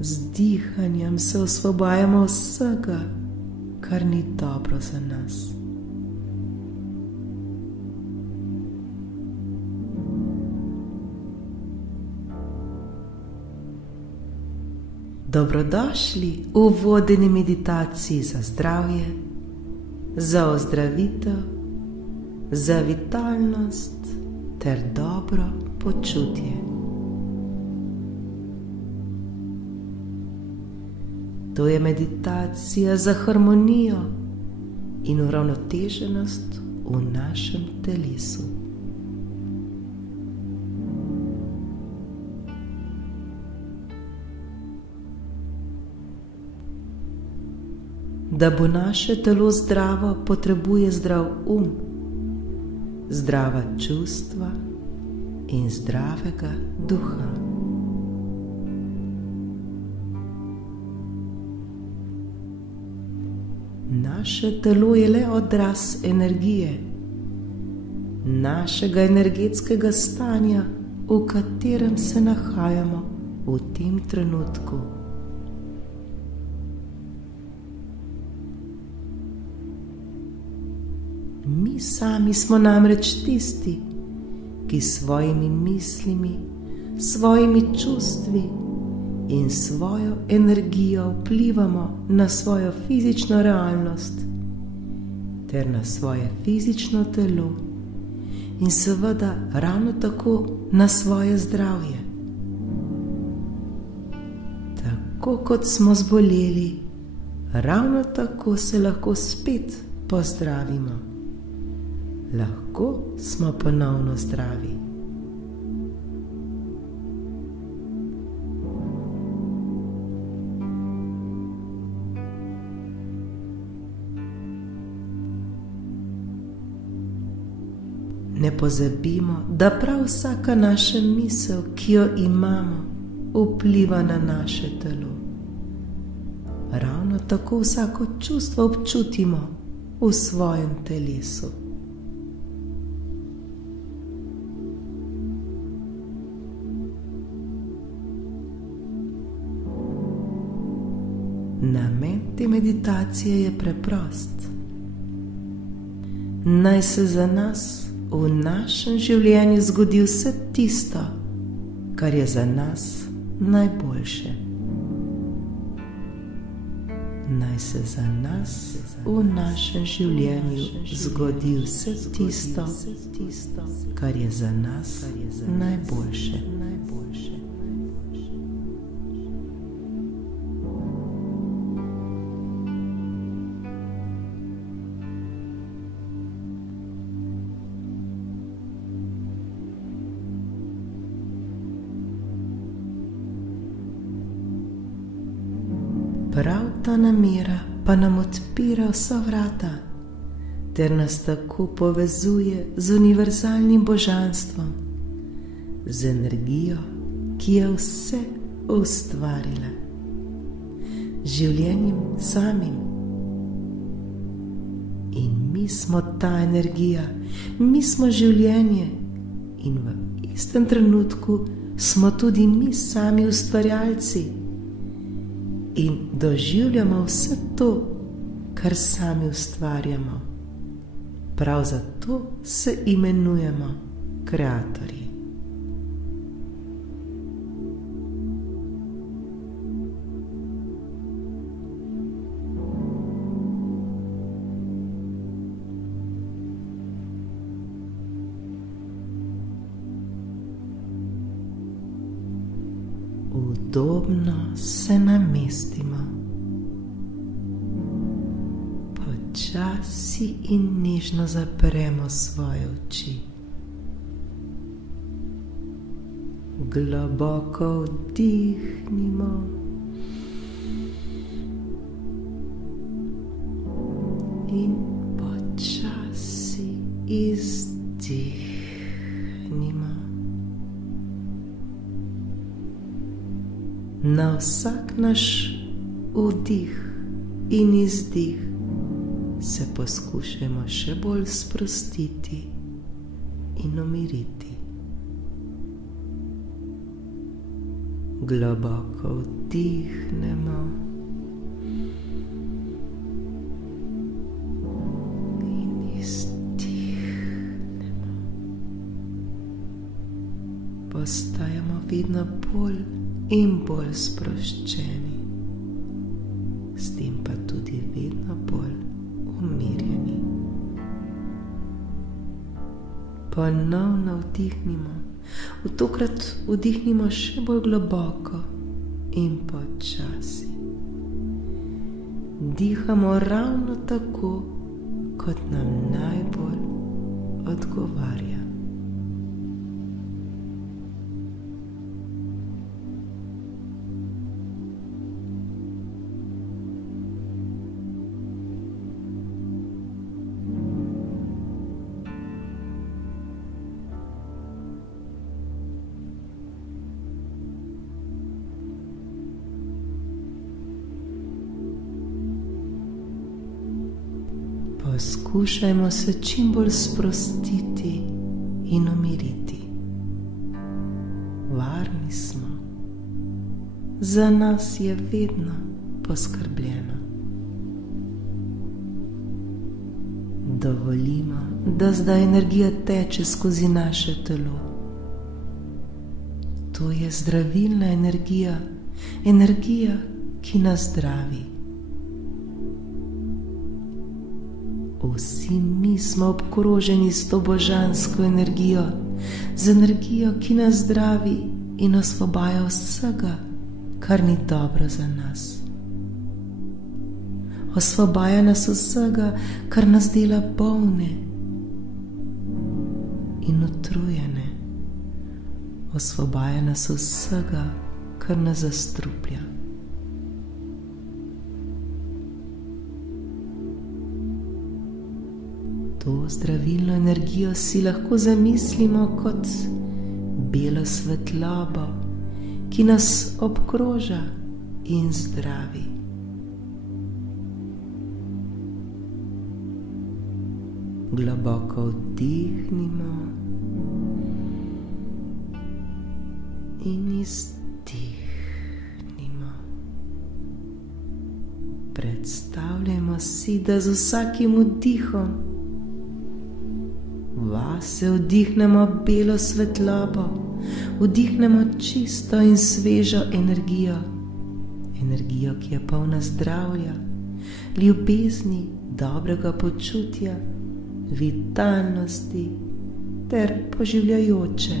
Z dihanjem se osvobajamo vsega, kar ni dobro za nas. Dobrodošli v vodeni meditaciji za zdravje, za ozdravitev, za vitalnost ter dobro počutje. To je meditacija za harmonijo in uravnoteženost v našem telesu. Da bo naše telo zdravo, potrebuje zdrav zdrava čustva in zdravega duha. Naše telo je le odraz energije, našega energetskega stanja, v katerem se nahajamo v tem trenutku. Mi sami smo namreč tisti, ki s svojimi mislimi, svojimi čustvi in svojo energijo vplivamo na svojo fizično realnost ter na svoje fizično telo in seveda ravno tako na svoje zdravje. Tako kot smo zboleli, ravno tako se lahko spet pozdravimo. Lahko smo ponovno zdravi. Ne pozabimo, da prav vsaka naša misel, ki jo imamo, vpliva na naše telo. Ravno tako vsako čustvo občutimo v svojem telesu. Namen te meditacije je preprost. Naj se za nas v našem življenju zgodi vse tisto, kar je za nas najboljše. Naj se za nas v našem življenju zgodi vse tisto, kar je za nas najboljše. Prav ta namera pa nam odpira vsa vrata ter nas tako povezuje z univerzalnim božanstvom, z energijo, ki je vse ustvarila, življenjem samim. In mi smo ta energija, mi smo življenje in v istem trenutku smo tudi mi sami ustvarjalci. In doživljamo vse to, kar sami ustvarjamo. Prav zato se imenujemo kreatorji. Udobno se namestimo. Počasi in nežno zapremo svoje oči. Globoko vdihnimo in počasi izdihnimo. Na vsak naš vdih in izdih se poskušajmo še bolj sprostiti in umiriti. Globoko vdihnemo in izdihnemo. Postajamo vedno bolj in bolj sproščeni, s tem pa tudi vedno bolj umirjeni. Ponovno vdihnimo. Tokrat vdihnimo še bolj globoko in počasi. Dihamo ravno tako, kot nam najbolj odgovarja. Poskušajmo se čim bolj sprostiti in umiriti. Varni smo. Za nas je vedno poskrbljeno. Dovolimo, da zdaj energija teče skozi naše telo. To je zdravilna energija, energija, ki nas zdravi. Vsi mi smo obkroženi s to božansko energijo, z energijo, ki nas zdravi in osvobaja vsega, kar ni dobro za nas. Osvobaja nas vsega, kar nas dela bolne in utrujene. Osvobaja nas vsega, kar nas zastruplja. To zdravilno energijo si lahko zamislimo kot belo svetlobo, ki nas obkroža in zdravi. Globoko vdihnimo in izdihnimo. Predstavljajmo si, da z vsakim vdihom vase vdihnemo belo svetlobo, vdihnemo čisto in svežo energijo, energijo, ki je polna zdravja, ljubezni, dobrega počutja, vitalnosti ter poživljajoče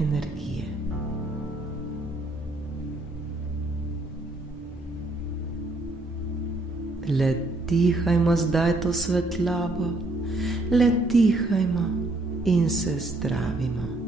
energije. Le dihajmo zdaj to svetlobo, le dihajmo in se zdravimo.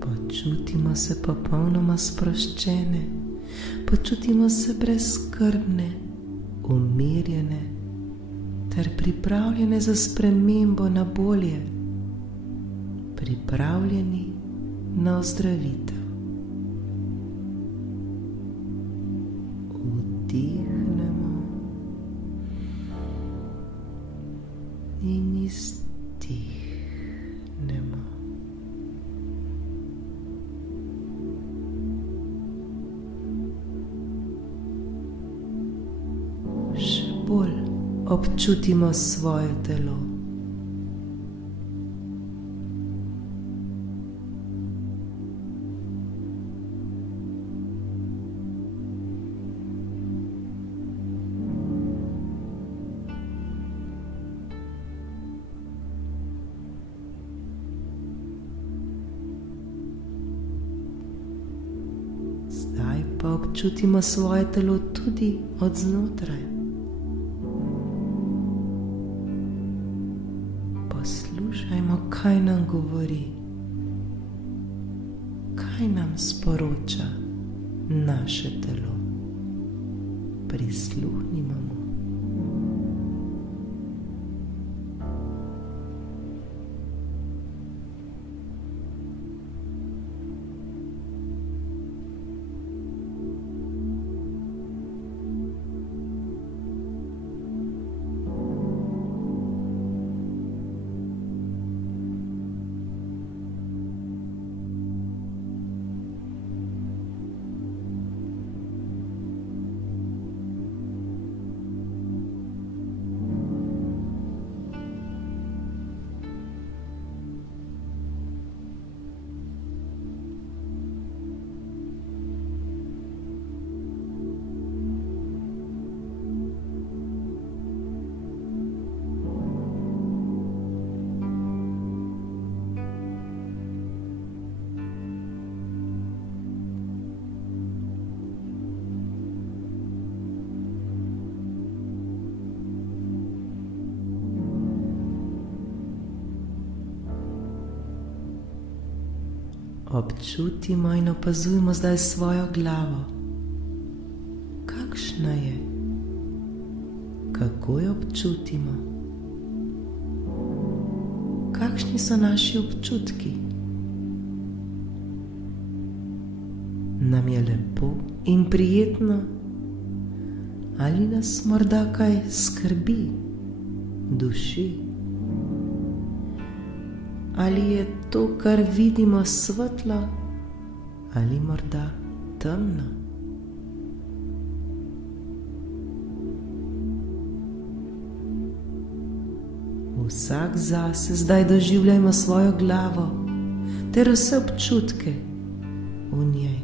Počutimo se popolnoma sproščene, počutimo se brezskrbne, umirjene ter pripravljene za spremembo na bolje, pripravljeni na ozdravitev. Vdihnemo in izdihnemo. Še bolj občutimo svoje telo. Zdaj pa občutimo svoje telo tudi od znotraj. Poslušajmo, kaj nam govori, kaj nam sporoča naše telo. Prisluhnimo mu. Občutimo in opazujmo zdaj svojo glavo. Kakšna je? Kako jo občutimo? Kakšni so naši občutki? Nam je lepo in prijetno? Ali nas morda kaj skrbi, duši? Ali je to, kar vidimo, svetlo ali morda temno? Vsak zase zdaj doživljajmo svojo glavo ter vse občutke v njej.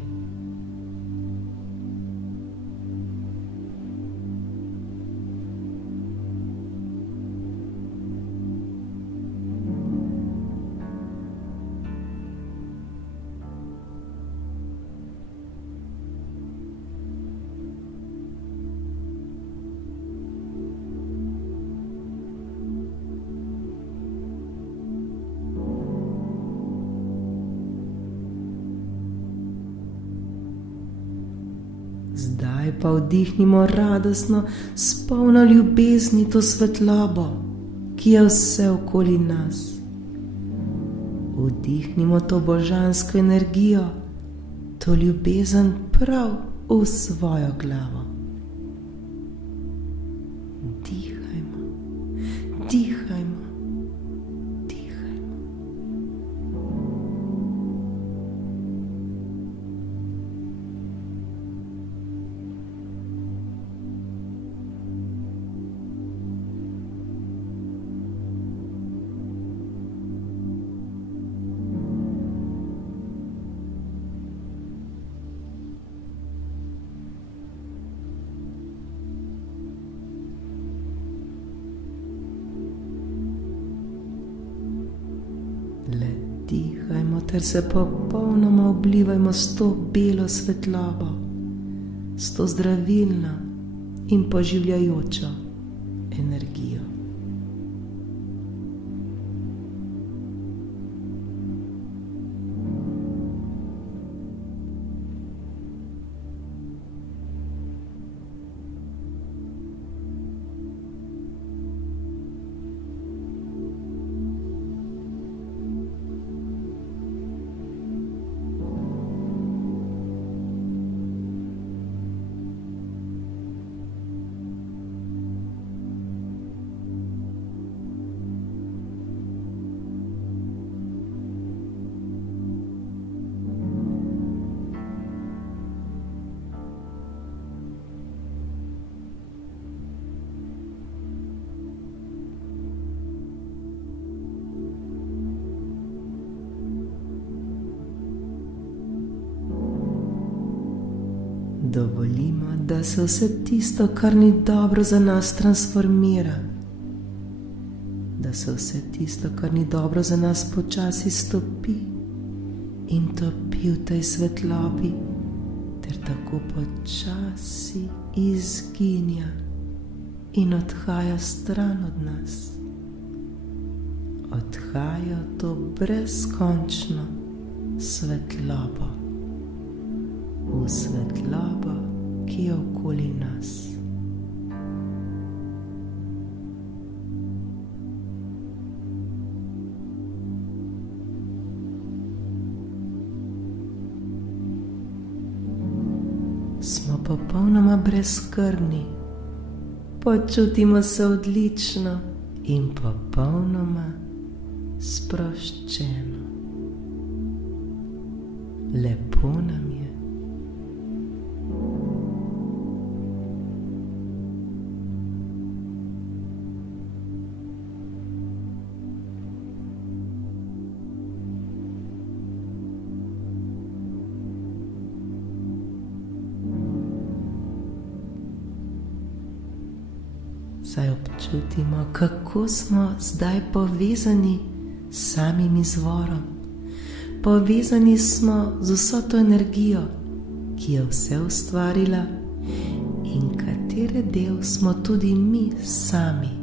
Zdaj pa vdihnimo radostno, s polno ljubezni to svetlobo, ki je vse okoli nas. Vdihnimo to božansko energijo, to ljubezen prav v svojo glavo. Dihajmo, dihajmo, dihajmo. Le dihajmo ter se popolnoma oblivajmo s to belo svetlobo, s to zdravilno in poživljajočo energijo. Dovolimo, da se vse tisto, kar ni dobro za nas, transformira. Da se vse tisto, kar ni dobro za nas, počasi stopi in topi v tej svetlobi, ter tako počasi izginja in odhaja stran od nas. Odhaja v to brezkončno svetlobo, v svetlobo, ki je okoli nas. Smo popolnoma brezskrbni, počutimo se odlično in popolnoma sproščeno. Lepo nam je. Saj občutimo, kako smo zdaj povezani s samim izvorom. Povezani smo z vso to energijo, ki je vse ustvarila in katere del smo tudi mi sami.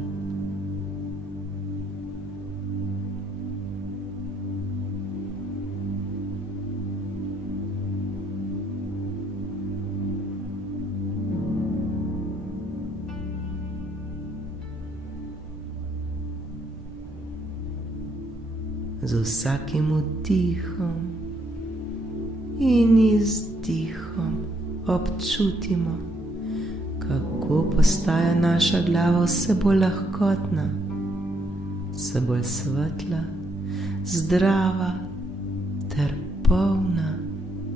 Z vsakim vdihom in izdihom občutimo, kako postaja naša glava vse bolj lahkotna, vse bolj svetla, zdrava ter polna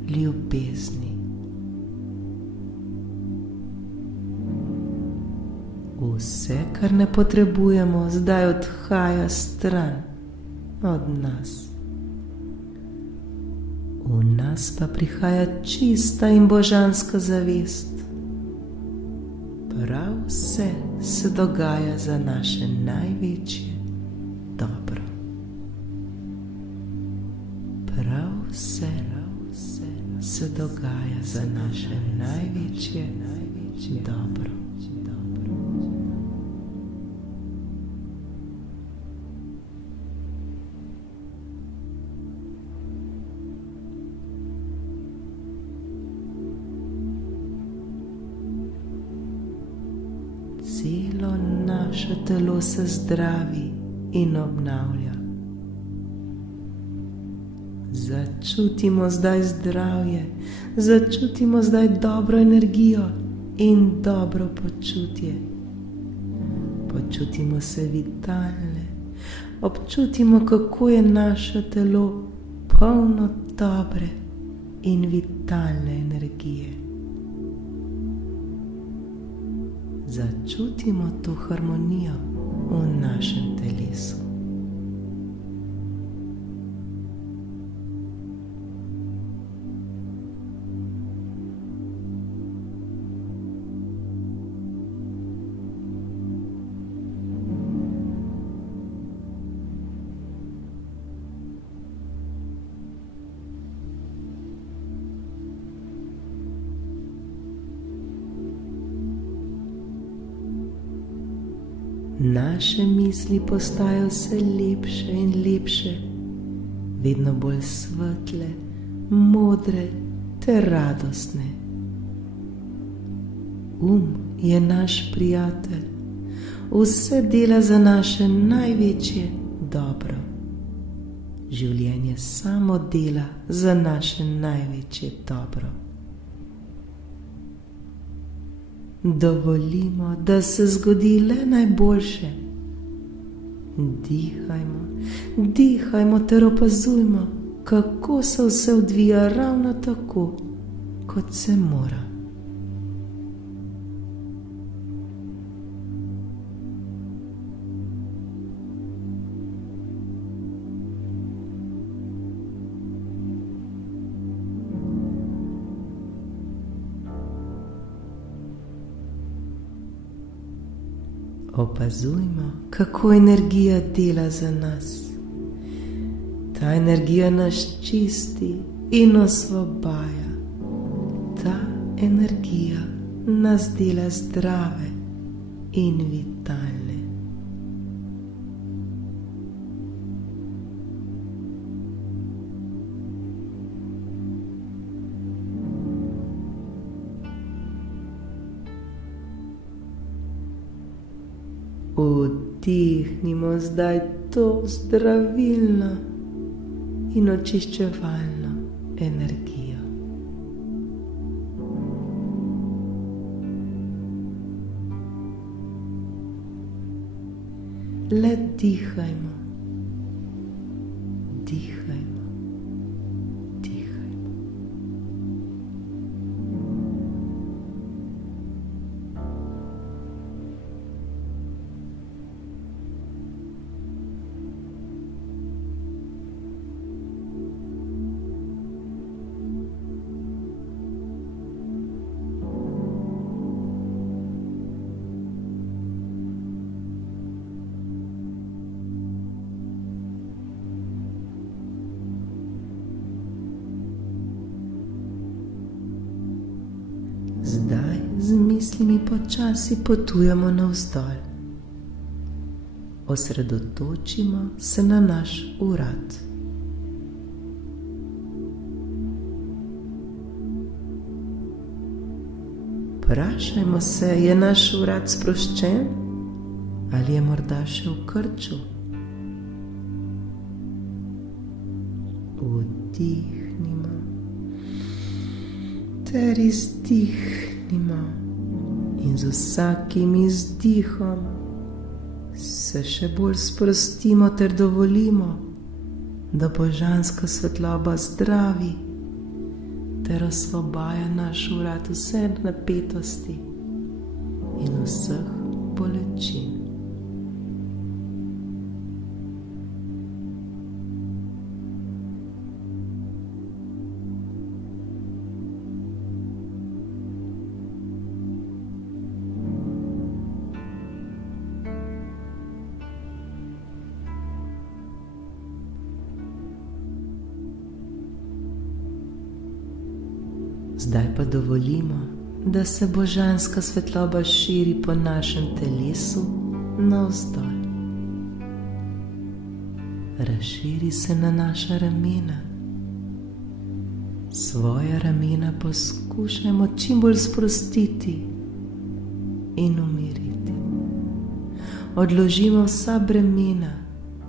ljubezni. Vse, kar ne potrebujemo, zdaj odhaja stran od nas. V nas pa prihaja čista in božanska zavest. Prav vse se dogaja za naše največje dobro. Prav vse se dogaja za naše največje dobro. Celo naše telo se zdravi in obnavlja. Začutimo zdaj zdravje, začutimo zdaj dobro energijo in dobro počutje. Počutimo se vitalne, občutimo, kako je naše telo polno dobre in vitalne energije. Začutimo to harmonijo v našem telesu. Naše misli postajajo vse lepše in lepše, vedno bolj svetle, modre ter radostne. Je naš prijatelj, vse dela za naše največje dobro. Življenje samo dela za naše največje dobro. Dovolimo, da se zgodi le najboljše. Dihajmo ter opazujmo, kako se vse odvija ravno tako, kot se mora. Opazujmo, kako energija dela za nas. Ta energija nas čisti in osvobaja. Ta energija nas dela zdrave in vitalne. Vdihnimo zdaj to zdravilno in očiščevalno energijo. Le dihajmo, dihajmo, dihajmo. Zdaj z mislimi počasi potujemo navzdol. Osredotočimo se na naš urad. Vprašajmo se, je naš urad sproščen ali je morda še v krču? Vdihnimo ter izdihnimo in z vsakim izdihom se še bolj sprostimo ter dovolimo, da božanska svetloba zdravi ter osvobaja naš urad vse napetosti in vseh bolečin. Zdaj pa dovolimo, da se božanska svetloba širi po našem telesu navzdol. Razširi se na naša ramena. Svoja ramena poskušajmo čim bolj sprostiti in umiriti. Odložimo vsa bremena,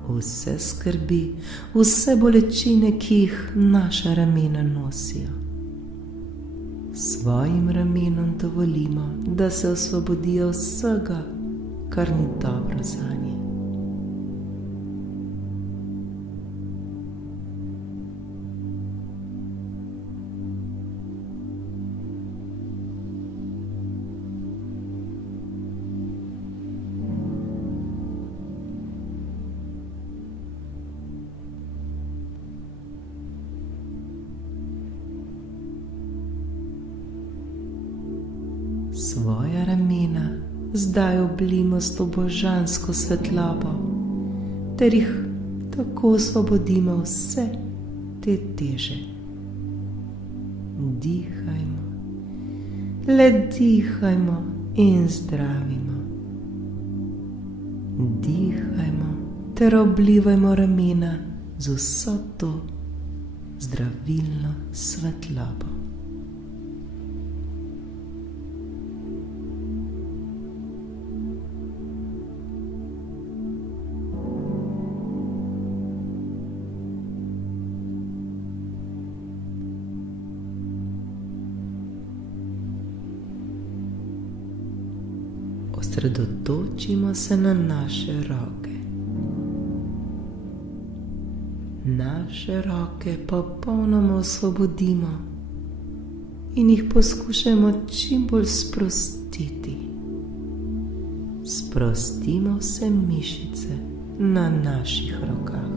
vse skrbi, vse bolečine, ki jih naša ramena nosijo. Svojim ramenom dovolimo, da se osvobodijo vsega, kar ni dobro zanje. Svoja ramena zdaj oblimo s to božansko svetlobo, ter jih tako osvobodimo vse te teže. Dihajmo, le dihajmo in zdravimo. Dihajmo ter oblivajmo ramena z vso to zdravilno svetlobo. Osredotočimo se na naše roke. Naše roke popolnoma osvobodimo in jih poskušajmo čim bolj sprostiti. Sprostimo vse mišice na naših rokah.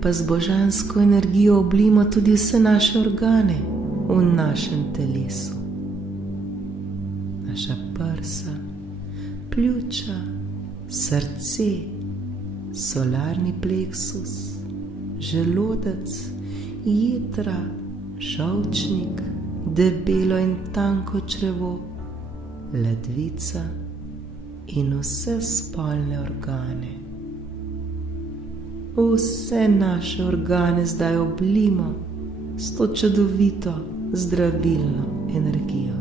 pa z božansko energijo oblimo tudi vse naše organe v našem telesu. Naša prsa, pljuča, srce, solarni pleksus, želodec, jetra, žolčnik, debelo in tanko črevo, ledvica in vse spolne organe. Vse naše organe zdaj oblimo s to čudovito zdravilno energijo.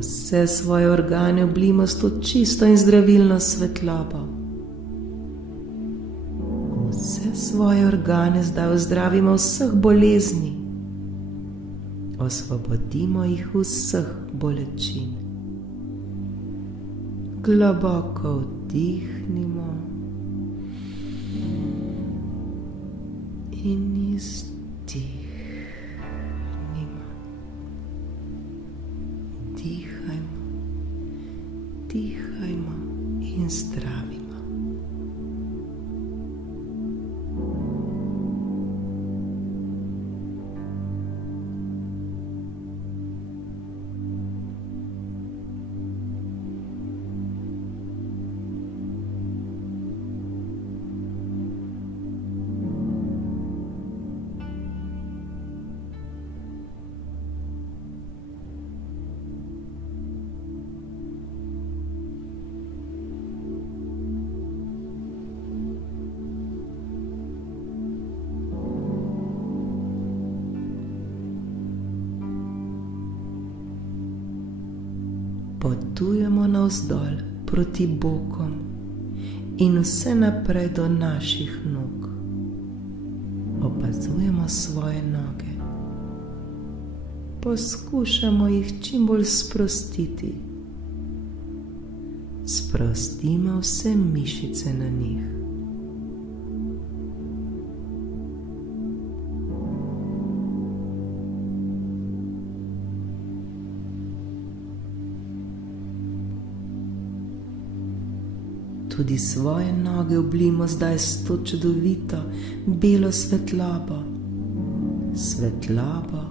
Vse svoje organe oblimo s to čisto in zdravilno svetlobo. Vse svoje organe zdaj ozdravimo vseh bolezni. Osvobodimo jih vseh bolečin. Globoko vdihnimo in izdihnimo. Dihajmo in zdravimo. Potujemo navzdol proti bokom in vse naprej do naših nog. Opazujemo svoje noge. Poskušamo jih čim bolj sprostiti. Sprostimo vse mišice na njih. Tudi svoje noge oblimo zdaj s to čudovito belo svetlobo. Svetlobo,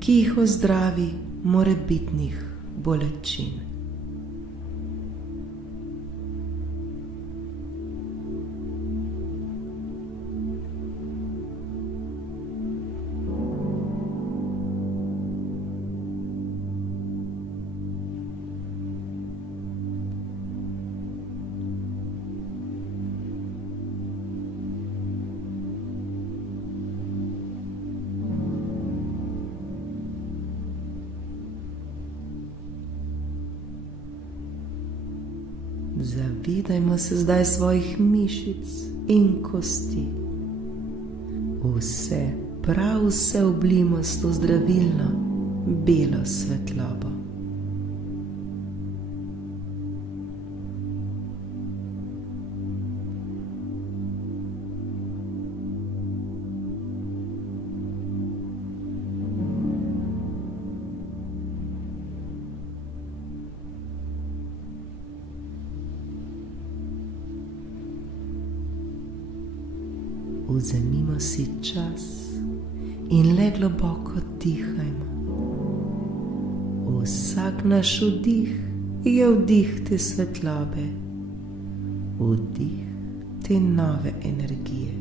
ki jih ozdravi morebitnih bolečin. Zavedajmo se zdaj svojih mišic in kosti. Vse, prav vse oblimo s to zdravilno, belo svetlobo. Vzemimo si čas in le globoko dihajmo. Vsak naš vdih je vdih te svetlobe, vdih te nove energije.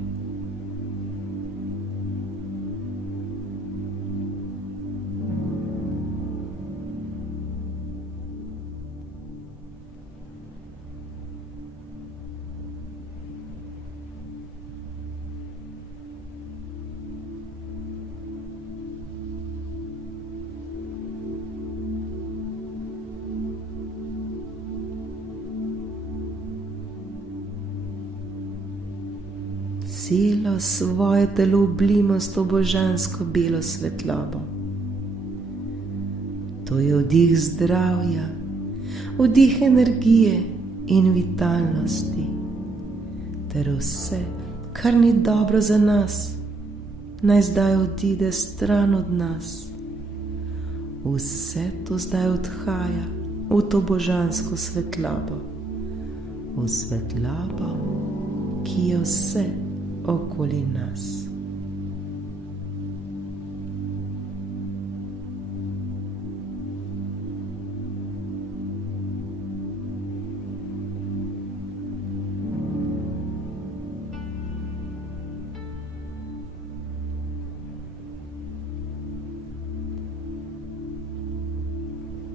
Celo svoje telo oblimo s to božansko belo svetlobo. To je vdih zdravja vdih energije in vitalnosti, ter vse, kar ni dobro za nas, naj zdaj odide stran od nas. Vse to zdaj odhaja v to božansko svetlobo, v svetlobo, ki je vse okoli nas.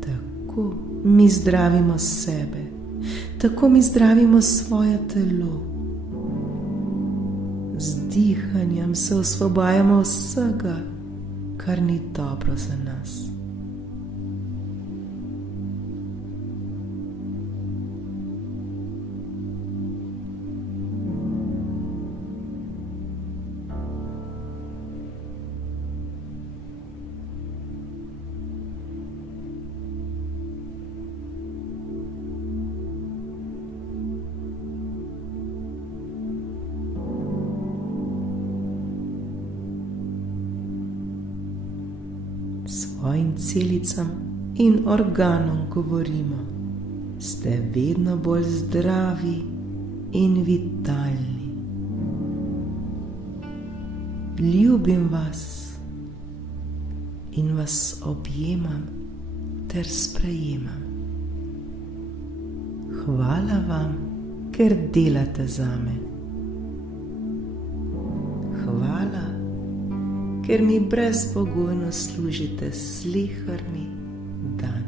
Tako mi zdravimo sebe, tako mi zdravimo svoje telo. Z dihanjem se osvobajamo vsega, kar ni dobro za nas. Svojim celicam in organom govorimo: ste vedno bolj zdravi in vitalni. Ljubim vas in vas objemam ter sprejemam. Hvala vam, ker delate zame. Hvala, ker mi brezpogojno služite sleherni dan.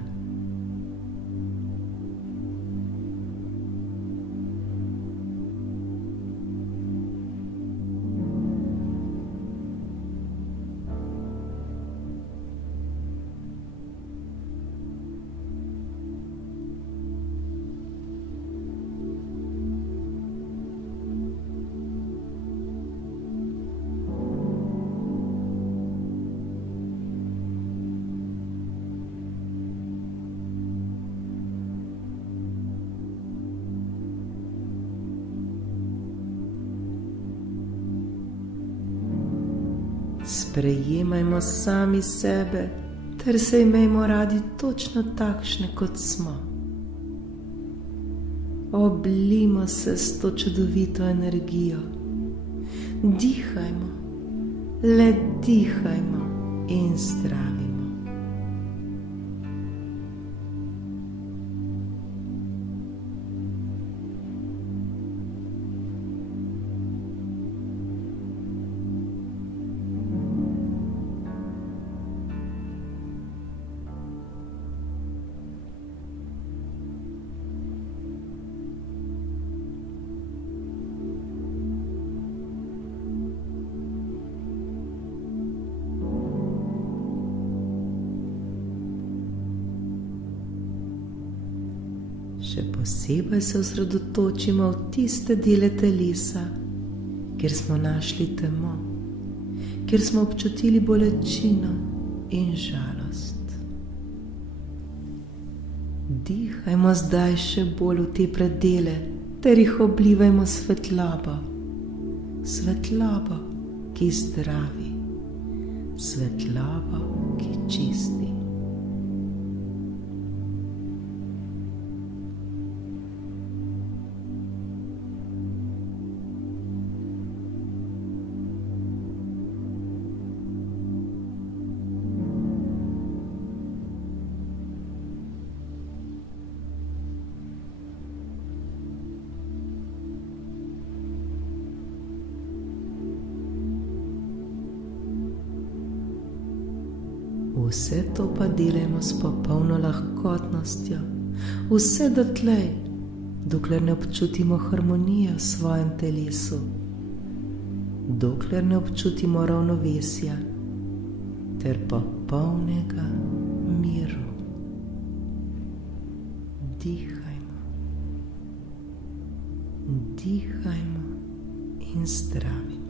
Sprejemajmo sami sebe ter se imejmo radi točno takšne, kot smo. Oblijmo se s to čudovito energijo. Dihajmo, le dihajmo in zdravimo. Še posebej se osredotočimo v tiste dele telesa, kjer smo našli temo, kjer smo občutili bolečino in žalost. Dihajmo zdaj še bolj v te predele ter jih oblivajmo svetlobo, svetlobo, ki zdravi, svetlobo, ki čisti. Vse to pa delajmo s popolno lahkotnostjo, vse dotlej, dokler ne občutimo harmonije v svojem telesu, dokler ne občutimo ravnovesja ter popolnega miru. Dihajmo, dihajmo in zdravimo.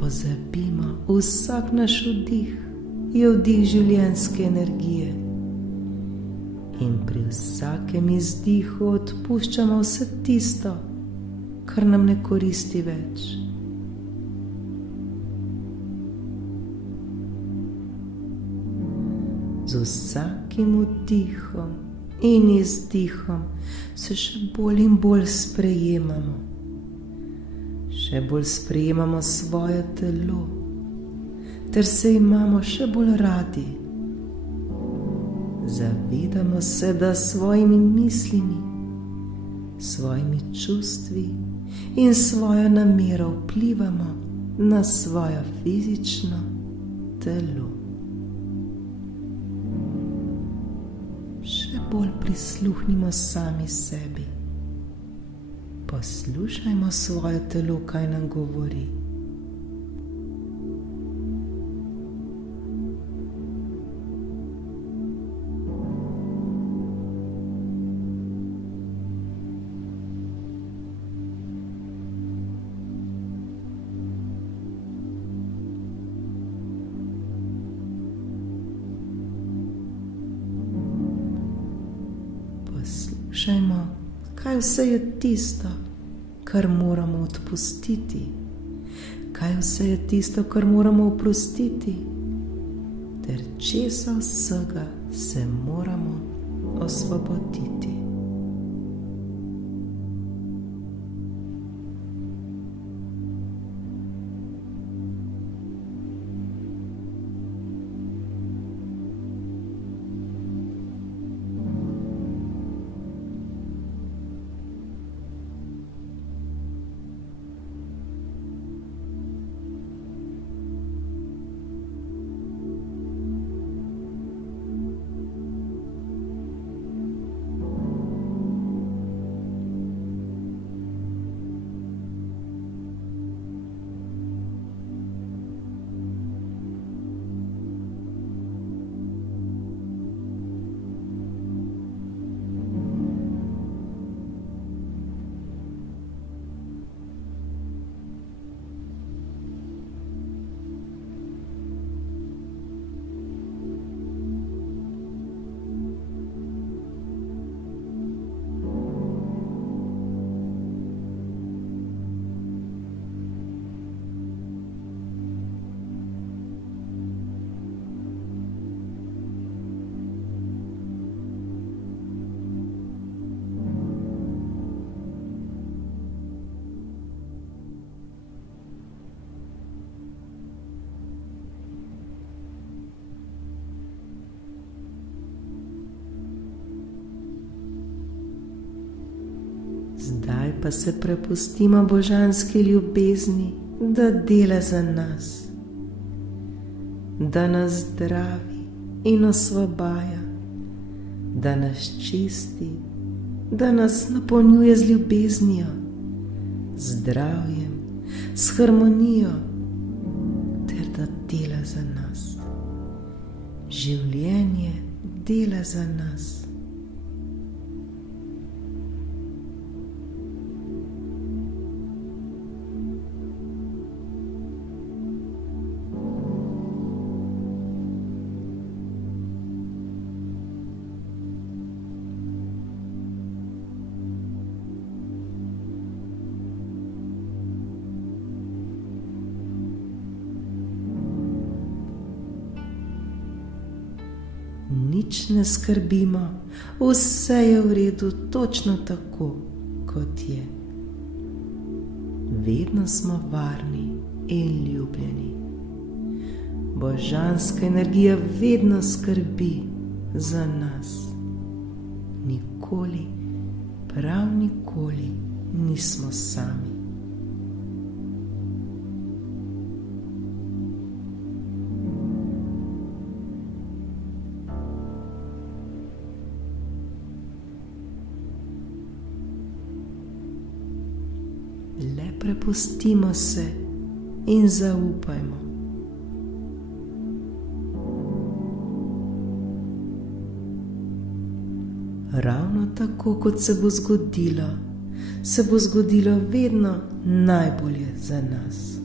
pozabimo, vsak naš vdih je vdih življenjske energije in pri vsakem izdihu odpuščamo vse tisto, kar nam ne koristi več. Z vsakim vdihom in izdihom se še bolj in bolj sprejemamo. Še bolj sprejemamo svoje telo, ter se imamo še bolj radi. Zavedamo se, da s svojimi mislimi, svojimi čustvi in svojo namero vplivamo na svoje fizično telo. Še bolj prisluhnimo sami sebi. Poslušajmo svoje telo, kaj nam govori. Poslušajmo, kaj vse je tisto, kar moramo odpustiti, kaj vse je tisto, kar moramo oprostiti, ter česa vsega se moramo osvoboditi. Zdaj pa se prepustimo božanski ljubezni, da dela za nas, da nas zdravi in osvobaja, da nas čisti, da nas napolnjuje z ljubeznijo, zdravjem, s harmonijo, ter da dela za nas. Življenje dela za nas. Nič ne skrbimo, vse je v redu točno tako, kot je. Vedno smo varni in ljubljeni. Božanska energija vedno skrbi za nas. Nikoli, prav nikoli nismo sami. Le prepustimo se in zaupajmo. Ravno tako, kot se bo zgodilo vedno najbolje za nas.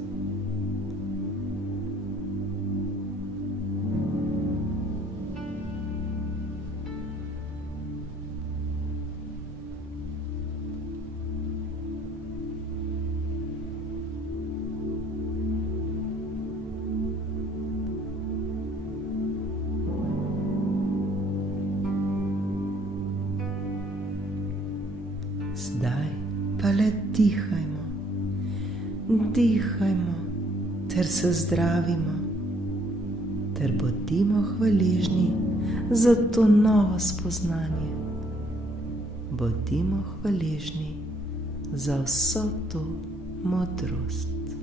Zdaj pa le dihajmo, dihajmo ter se zdravimo, ter bodimo hvaležni za to novo spoznanje. Bodimo hvaležni za vso to modrost.